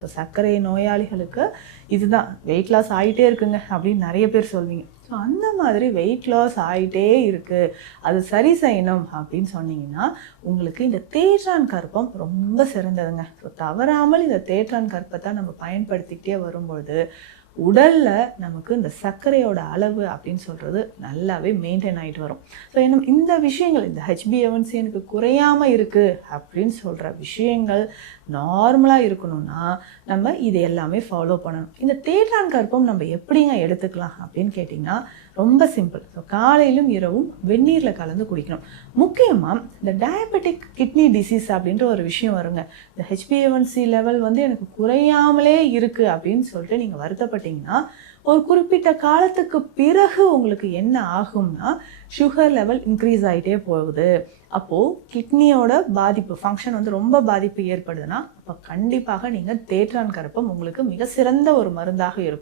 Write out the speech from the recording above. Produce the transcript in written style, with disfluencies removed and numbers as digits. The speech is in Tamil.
இப்போ சர்க்கரை நோயாளிகளுக்கு இதுதான் வெயிட் லாஸ் ஆகிட்டே இருக்குங்க அப்படின்னு நிறைய பேர் சொல்வீங்க. ஸோ அந்த மாதிரி வெயிட் லாஸ் ஆகிட்டே இருக்குது, அது சரி செய்யணும் அப்படின்னு சொன்னீங்கன்னா உங்களுக்கு இந்த தேற்றான் கற்பம் ரொம்ப சிறந்ததுங்க. ஸோ தவறாமல் இந்த தேற்றான் கற்பத்தை நம்ம பயன்படுத்திக்கிட்டே வரும்பொழுது உடலில் நமக்கு இந்த சர்க்கரையோட அளவு அப்படின்னு சொல்கிறது நல்லாவே மெயின்டைன் ஆகிட்டு வரும். ஸோ என்ன இந்த விஷயங்கள் இந்த HbA1c எனக்கு குறையாமல் இருக்குது அப்படின்னு சொல்கிற விஷயங்கள் நார்மலாக இருக்கணும்னா நம்ம இது எல்லாமே ஃபாலோ பண்ணணும். இந்த தேற்றான் கற்பம் நம்ம எப்படிங்க எடுத்துக்கலாம் அப்படின்னு கேட்டிங்கன்னா ரொம்ப சிம்பிள். ஸோ காலையிலும் இரவும் வெந்நீரில் கலந்து குடிக்கணும். முக்கியமாக இந்த டயபெட்டிக் கிட்னி டிசீஸ் அப்படின்ற ஒரு விஷயம் வருங்க. இந்த HbA1c லெவல் எனக்கு குறையாமலே இருக்குது அப்படின்னு சொல்லிட்டு நீங்கள் வருத்தப்பட்டீங்கன்னா ஒரு குறிப்பிட்ட காலத்துக்கு பிறகு உங்களுக்கு என்ன ஆகும்னா சுகர் லெவல் இன்க்ரீஸ் ஆகிட்டே போகுது. அப்போது கிட்னியோட பாதிப்பு ஃபங்க்ஷன் ரொம்ப பாதிப்பு ஏற்படுதுன்னா அப்போ கண்டிப்பாக நீங்கள் தேற்றான் கற்பம் உங்களுக்கு மிக சிறந்த ஒரு மருந்தாக இருக்கும்.